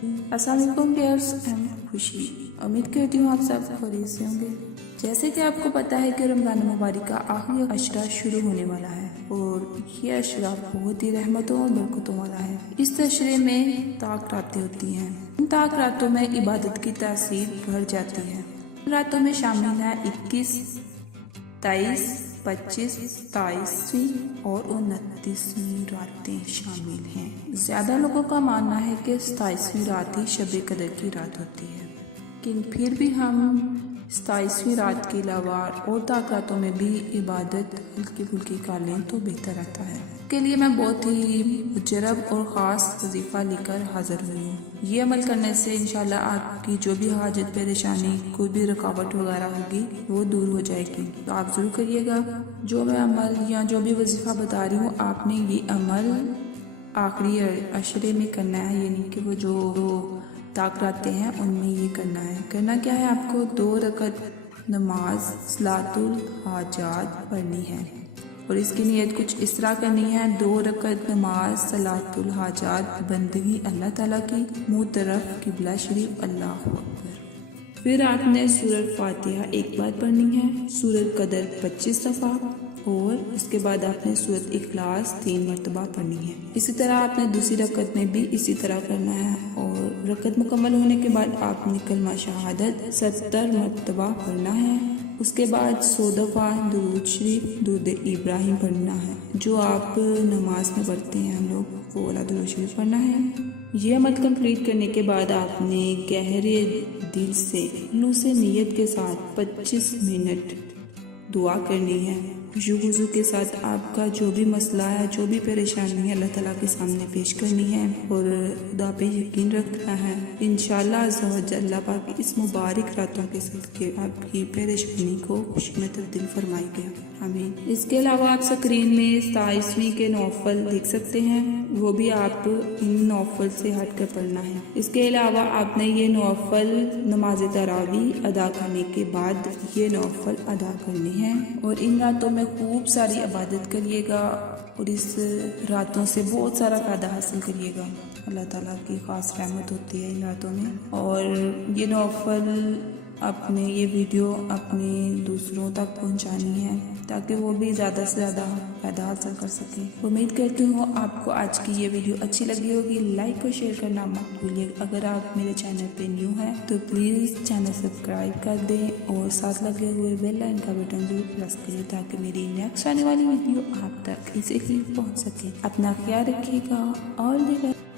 अस्सलाम वालेकुम dears and खुशी। उम्मीद करती हूँ आप सब खैरियत से होंगे। जैसे कि आपको पता है कि रमज़ान मुबारक का आखिरी अशरा शुरू होने वाला है और ये अशरा बहुत ही रहमतों और बरकतों वाला है। इस अशरे में ताक रातें होती हैं। इन ताक रातों में इबादत की तासीर बढ़ जाती है। इन रातों में शामिल है 21, 23, 25, 27वीं और 29वीं रातें शामिल हैं। ज़्यादा लोगों का मानना है कि 27वीं रात ही शब कदर की रात होती है, लेकिन फिर भी हम 27वीं रात के अलावा और ताक रातों में भी इबादत हल्की फुल्की कर लें तो बेहतर रहता है। के लिए मैं बहुत ही मुजरब और ख़ास वजीफ़ा लेकर हाजिर हुई हूँ। ये अमल करने से इंशाल्लाह आपकी जो भी हाजत परेशानी कोई भी रुकावट वगैरह होगी वो दूर हो जाएगी। तो आप ज़रूर करिएगा। जो मैं अमल या जो भी वजीफ़ा बता रही हूँ आपने ये अमल आखिरी अशरे में करना है, यानी कि वो जो ताक रातें हैं उनमें ये करना है। करना क्या है, आपको 2 रकत नमाज सलातुल हाजात पढ़नी है और इसकी नियत कुछ इस तरह करनी है। 2 रकत नमाज सलातुल हाजात बंदगी अल्लाह ताला की, मुँह तरफ किबला शरीफ, अल्लाहु अकबर। फिर आपने सूरत फातिहा एक बार पढ़नी है, सूरत कदर 25 दफ़ा और इसके बाद आपने सूरत इखलास 3 मरतबा पढ़नी है। इसी तरह आपने दूसरी रकत में भी इसी तरह करना है और रकत मुकम्मल होने के बाद आपने कलमा शहादत 70 मरतबा पढ़ना है। उसके बाद 100 दफ़ा दुरूद शरीफ दुरूद इब्राहिम पढ़ना है, जो आप नमाज में पढ़ते हैं हम लोग, वो वाला दुरूद शरीफ पढ़ना है। ये अमल कंप्लीट करने के बाद आपने गहरे दिल से दिलों से नियत के साथ 25 मिनट दुआ करनी है। खुशू के साथ आपका जो भी मसला है, जो भी परेशानी है, अल्लाह ताला के सामने पेश करनी है और खुदा पे यकीन रखना है। इंशाअल्लाह अल्लाह पाक इस मुबारक रातों के सदके आपकी परेशानी को खुशी में तब्दील फरमाएगा। आमीन। इसके अलावा आप स्क्रीन में 27वीं के नौफल देख सकते हैं, वो भी आप इन नौफल से हट कर पढ़ना है। इसके अलावा आपने ये नौफल नमाज तरावी अदा करने के बाद ये नौफल अदा करने हैं और इन रातों में खूब सारी इबादत करिएगा और इस रातों से बहुत सारा फ़ायदा हासिल करिएगा। अल्लाह ताला की ख़ास रहमत होती है इन रातों में। और ये नौफल अपने ये वीडियो अपने दूसरों तक पहुंचानी है ताकि वो भी ज़्यादा से ज़्यादा फ़ायदा हासिल कर सकें। उम्मीद करती हूँ आपको आज की ये वीडियो अच्छी लगी होगी। लाइक और शेयर करना मत भूलिए। अगर आप मेरे चैनल पे न्यू हैं तो प्लीज़ चैनल सब्सक्राइब कर दें और साथ लगे हुए बेल आइकन का बटन जरूर प्रेस करें ताकि मेरी नेक्स्ट आने वाली वीडियो आप तक इजीली पहुँच सके। अपना ख्याल रखिएगा। All the best.